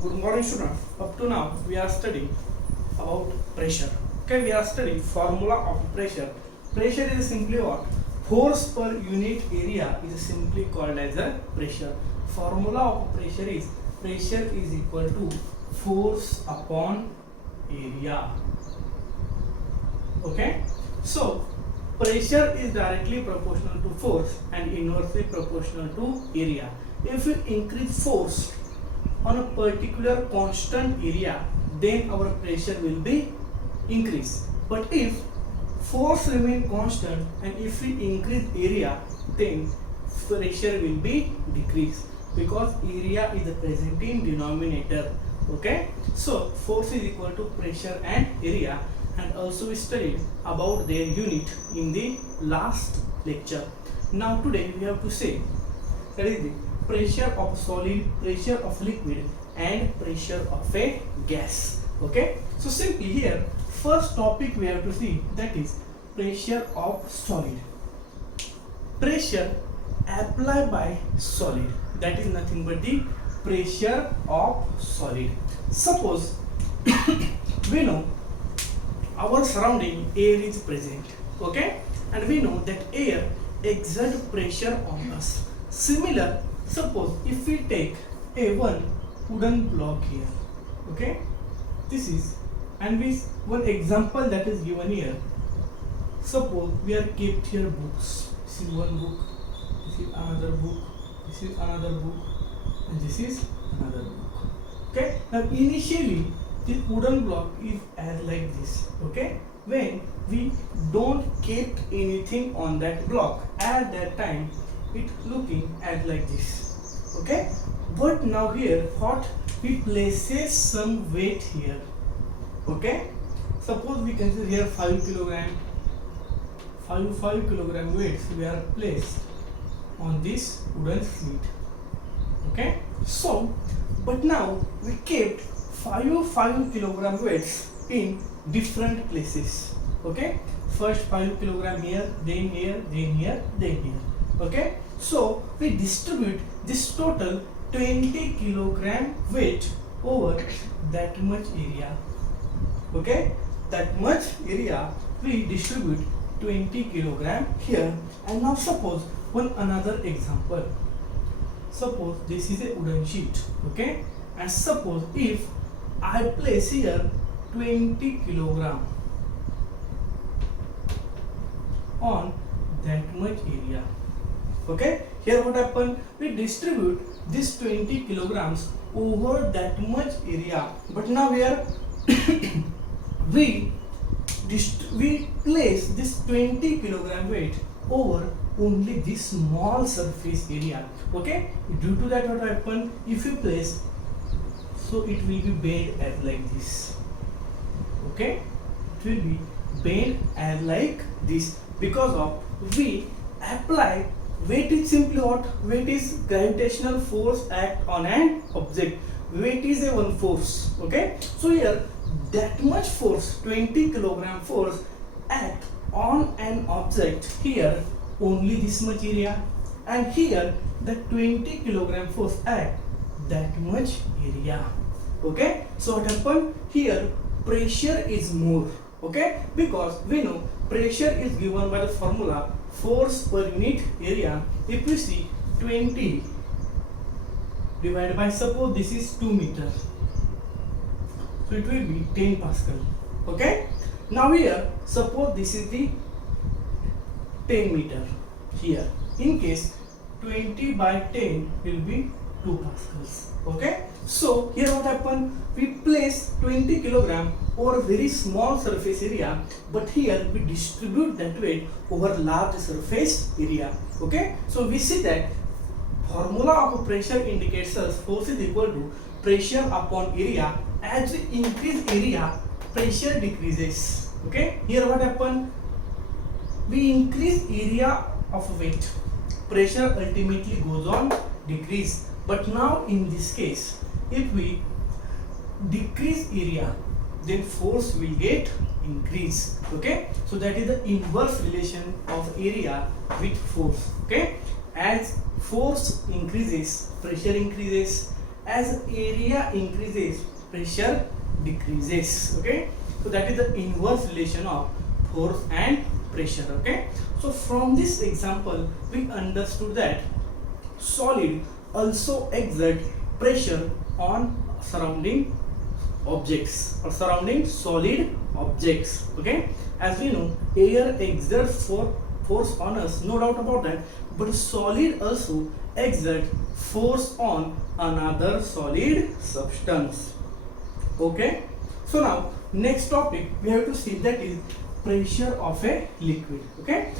Good morning, student. Up to now, we are studying about pressure. Okay, we are studying formula of pressure. Pressure is simply what? Force per unit area is simply called as a pressure. Formula of pressure is equal to force upon area. Okay, so pressure is directly proportional to force and inversely proportional to area. If we increase force on a particular constant area, then our pressure will be increased. But if force remain constant and if we increase area, then pressure will be decreased because area is present in denominator. Okay, so force is equal to pressure and area, and also we studied about their unit in the last lecture. Now today we have to say that is the pressure of solid, pressure of liquid, and pressure of a gas. Okay, so simply here first topic we have to see, that is pressure of solid. Pressure applied by solid, that is nothing but the pressure of solid. Suppose we know our surrounding air is present, okay, and we know that air exert pressure on us. Similar, suppose if we take a one wooden block here, okay, this is, and we one example that is given here. Suppose we are kept here books. This is one book, this is another book, this is another book, and this is another book. Okay, now initially this wooden block is as like this. Okay, when we don't keep anything on that block, at that time it looking as like this. Okay, but now here what we places some weight here. Okay, suppose we consider here 5 kilogram, 5 kilogram weights we are placed on this wooden sheet. Okay, so but now we kept 5 kilogram weights in different places. Okay, first 5 kilogram here, then here, then here, then here. Okay, so we distribute this total 20 kilogram weight over that much area. Okay, that much area we distribute 20 kilogram here. And now suppose one another example. Suppose this is a wooden sheet. Okay, and suppose if I place here 20 kilogram on that much area. Okay, here what happened? We distribute this 20 kilograms over that much area. But now here we place this 20 kilogram weight over only this small surface area. Okay, due to that what happened? If you place, so it will be bent as like this. Okay, it will be bent as like this because of we apply weight. Is simply what? Weight is gravitational force act on an object. Weight is a one force. Okay, so here that much force, 20 kilogram force act on an object here only this much area, and here the 20 kilogram force act that much area. Okay, so what happened here? Pressure is more. Okay, because we know pressure is given by the formula force per unit area. If we see 20 divided by, suppose this is 2 meters, so it will be 10 Pascal. Okay, now here suppose this is the 10 meter here. In case 20 by 10 will be 2 Pascals. Okay, so here what happened? We place 20 kilogram over very small surface area, but here we distribute that weight over large surface area. Okay, so we see that formula of pressure indicates us force is equal to pressure upon area. As we increase area, pressure decreases. Okay, here what happened? We increase area of weight, pressure ultimately goes on decrease. But now in this case, if we decrease area, then force will get increase. Okay, so that is the inverse relation of area with force. Okay, as force increases, pressure increases, as area increases, pressure decreases. Okay, so that is the inverse relation of force and pressure. Okay, so from this example we understood that solid also exert pressure on surrounding objects or surrounding solid objects. Okay, as we know, air exerts force on us, no doubt about that, but solid also exert force on another solid substance. Okay, so now next topic we have to see, that is pressure of a liquid. Okay,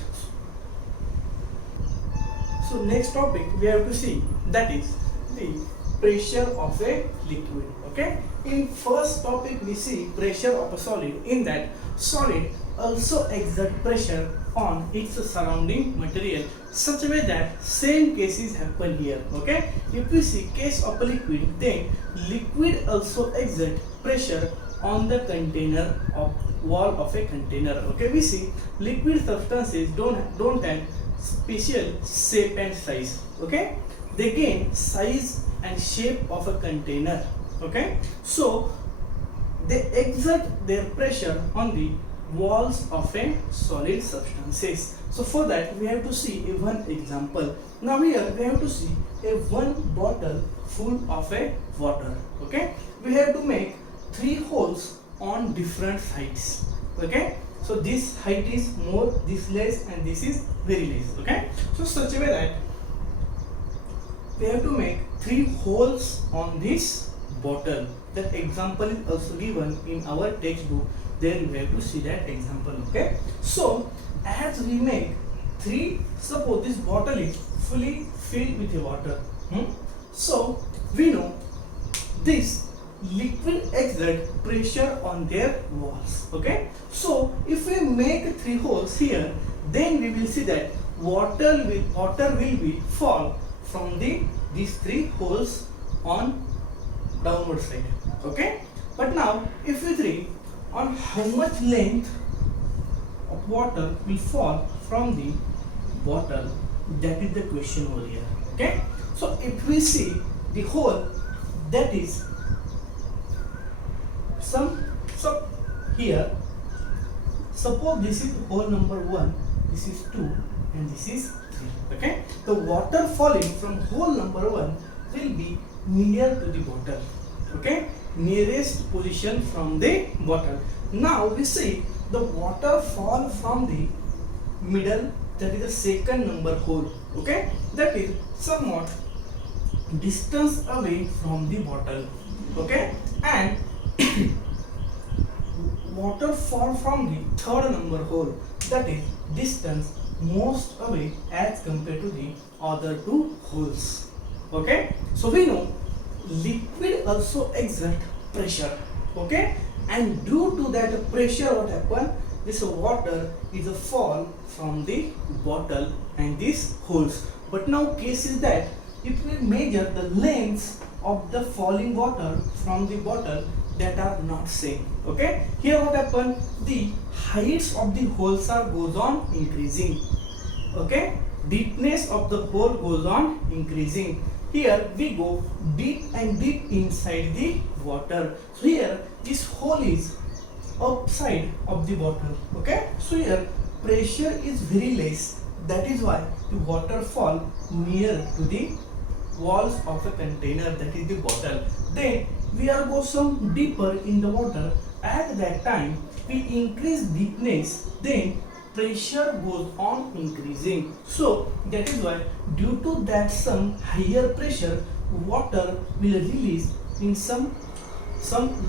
so next topic we have to see, that is the pressure of a liquid. Okay, in first topic we see pressure of a solid, in that solid also exert pressure on its surrounding material, such a way that same cases happen here. Okay, if we see case of a liquid, then liquid also exert pressure on the container of wall of a container. Okay, we see liquid substances don't have special shape and size. Okay, they gain size and shape of a container. Okay, so they exert their pressure on the walls of a solid substances. So for that we have to see a one example. Now here we have to see a one bottle full of a water. Okay, we have to make 3 holes on different heights. Okay, so this height is more, this less, and this is very less. Okay, so such a way that we have to make 3 holes on this bottle. That example is also given in our textbook, then we have to see that example. Okay, so as we make 3, suppose this bottle is fully filled with water. So we know this liquid exert pressure on their walls. Okay, so if we make 3 holes here, then we will see that water will be fall from these 3 holes on downward side. Okay, but now if we see on how much length of water will fall from the bottle, that is the question over here. Okay, so if we see the hole, that is so here, suppose this is hole number 1, this is 2, and this is 3. Okay, the water falling from hole number 1 will be near to the bottle. Okay, nearest position from the bottle. Now we see the water fall from the middle, that is the second number hole. Okay, that is somewhat distance away from the bottle. Okay, and water fall from the third number hole, that is distance most away as compared to the other 2 holes. Okay, so we know liquid also exert pressure. Okay, and due to that pressure, what happen, this water is a fall from the bottle and these holes. But now case is that if we measure the lengths of the falling water from the bottle, that are not same. Okay, here what happen, the heights of the holes goes on increasing. Okay, deepness of the hole goes on increasing. Here we go deep and deep inside the water. So here this hole is upside of the bottle. Okay, so here pressure is very less, that is why the water fall near to the walls of a container, that is the bottle. Then we are go some deeper in the water. At that time we increase deepness, then pressure goes on increasing. So that is why due to that some higher pressure, water will release in some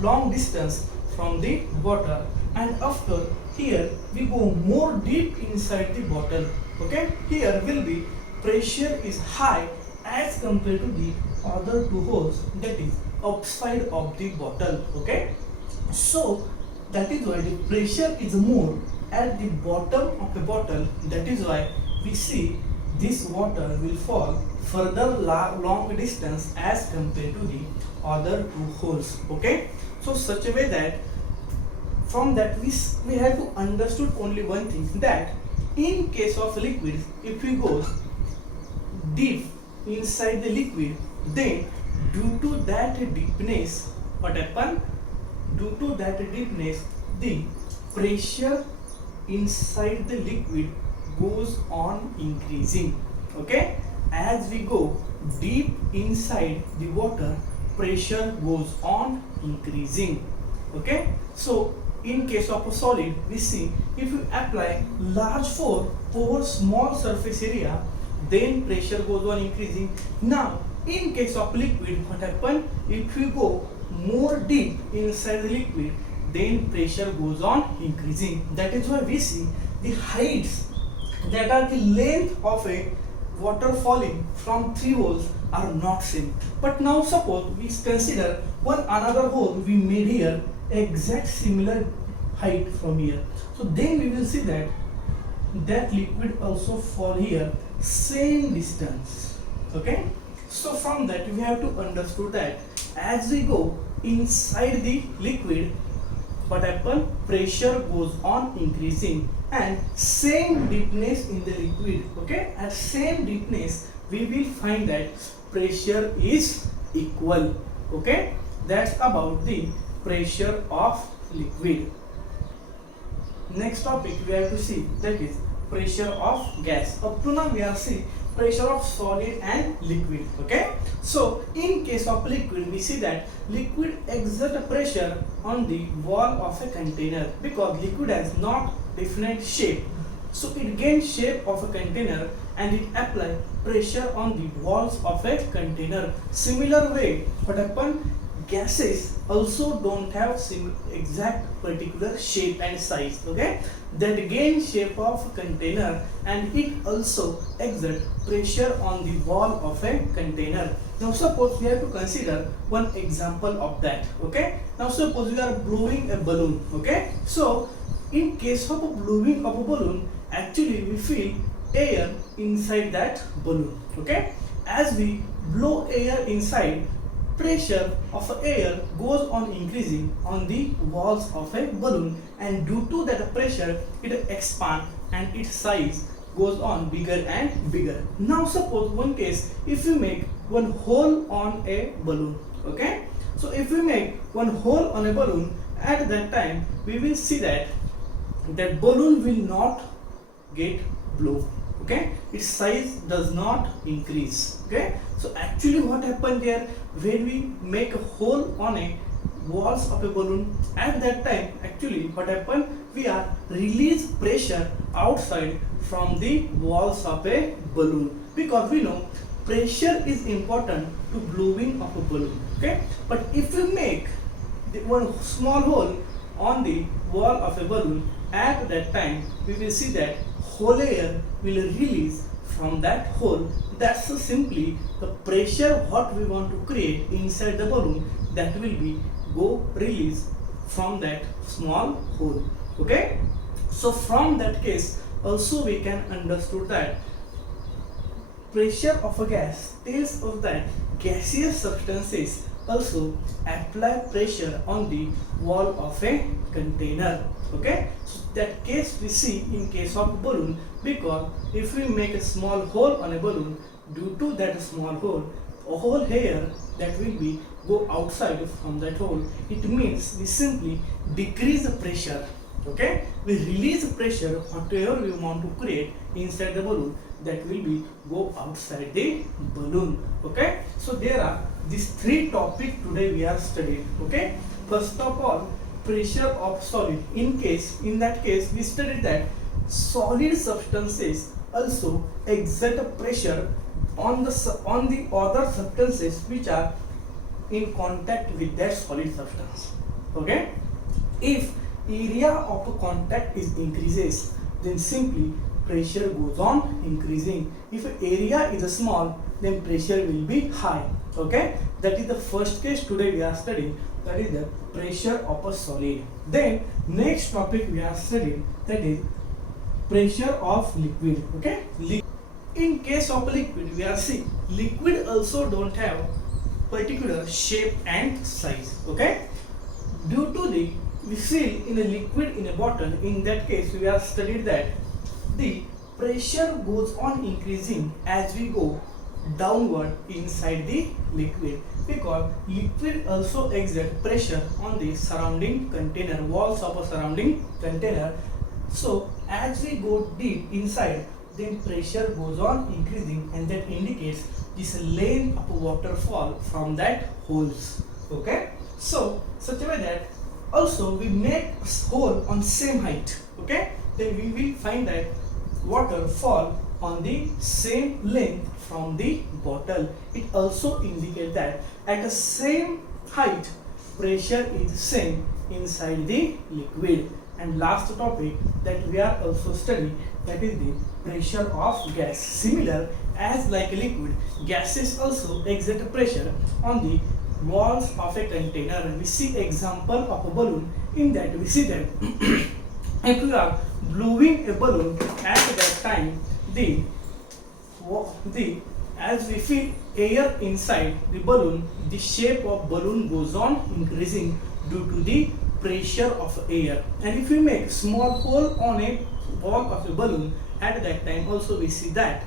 long distance from the water, and after here we go more deep inside the bottle. Okay, here will be pressure is high as compared to the other 2 holes, that is upside of the bottle. Okay, so that is why the pressure is more at the bottom of the bottle. That is why we see this water will fall further long distance as compared to the other 2 holes. Okay, so such a way that from that we have to understood only one thing, that in case of liquids, if we go deep inside the liquid, then due to that deepness, what happen? Due to that deepness, the pressure inside the liquid goes on increasing. Okay, as we go deep inside the water, pressure goes on increasing. Okay, so in case of a solid, we see if you apply large force over small surface area, then pressure goes on increasing. Now in case of liquid, what happen? If you go more deep inside the liquid, then pressure goes on increasing. That is why we see the heights that are the length of a water falling from three holes are not same. But now suppose we consider one another hole we made here, exact similar height from here. So then we will see that that liquid also fall here same distance. Okay, so from that we have to understood that as we go inside the liquid, what happen? Pressure goes on increasing, and same deepness in the liquid. Okay, at same deepness we will find that pressure is equal. Okay, that's about the pressure of liquid. Next topic we have to see, that is pressure of gas. Up to now we have seen pressure of solid and liquid. Okay, so in case of liquid, we see that liquid exert pressure on the wall of a container because liquid has not definite shape, so it gains shape of a container and it apply pressure on the walls of a container. Similar way, what happen? Gases also don't have exact particular shape and size. Okay, that gain shape of a container and it also exert pressure on the wall of a container. Now suppose we have to consider one example of that. Okay, now suppose we are blowing a balloon. Okay, so in case of blowing of a balloon, actually we feel air inside that balloon. Okay, as we blow air inside, pressure of air goes on increasing on the walls of a balloon, and due to that pressure it expands and its size goes on bigger and bigger. Now suppose one case, if you make one hole on a balloon. Okay, so if we make one hole on a balloon, at that time we will see that that balloon will not get blown. Okay, its size does not increase. Okay, so actually what happened there, when we make a hole on a walls of a balloon, at that time actually what happened, we are release pressure outside from the walls of a balloon, because we know pressure is important to blowing of a balloon. Okay, but if we make one small hole on the wall of a balloon, at that time we will see that whole air will release from that hole. That's simply the pressure what we want to create inside the balloon, that will be go release from that small hole. Okay, so from that case also we can understood that pressure of a gas tells us that gaseous substances also apply pressure on the wall of a container. Okay, so that case we see in case of balloon, because if we make a small hole on a balloon, due to that small hole, a whole air that will be go outside from that hole, it means we simply decrease the pressure. Okay, we release the pressure whatever we want to create inside the balloon, that will be go outside the balloon. Okay, so there are these three topics today we are studying. Okay, first of all, pressure of solid. In that case we studied that solid substances also exert a pressure on the other substances which are in contact with that solid substance. Okay, if area of a contact is increases, then simply pressure goes on increasing. If area is small, then pressure will be high. Okay, that is the first case today we are studying, that is the pressure of a solid. Then next topic we are studying, that is pressure of liquid. Okay, in case of liquid, we are seeing liquid also don't have particular shape and size. Okay, due to the we fill in a liquid in a bottle, in that case we have studied that the pressure goes on increasing as we go downward inside the liquid, because liquid also exert pressure on the surrounding container, walls of a surrounding container. So as we go deep inside, then pressure goes on increasing, and that indicates this length of a waterfall from that holes. Okay, so such a way that also we make a hole on same height. Okay, then we will find that water fall on the same length from the bottle. It also indicates that at the same height pressure is same inside the liquid. And last topic that we are also studying, that is the pressure of gas. Similar as like a liquid, gases also exert pressure on the walls of a container. We see example of a balloon. In that we see that if we are blowing a balloon, at that time the as we feel air inside the balloon, the shape of balloon goes on increasing due to the pressure of air. And if we make small hole on a wall of a balloon, at that time also we see that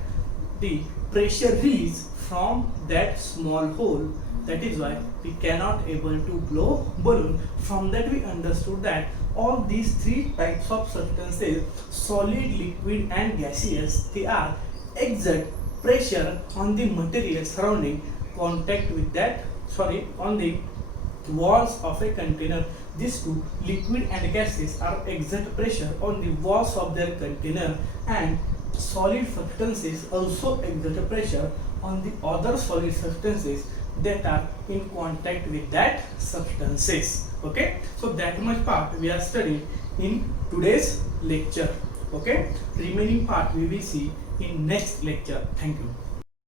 the pressure release from that small hole. That is why we cannot able to blow balloon. From that we understood that all these three types of substances, solid, liquid and gaseous, they are exert pressure on the material surrounding contact with that, on the walls of a container. These two, liquid and gases, are exert pressure on the walls of their container, and solid substances also exert pressure on the other solid substances that are in contact with that substances. Okay, so that much part we are studying in today's lecture. Okay, remaining part we will see in next lecture. Thank you.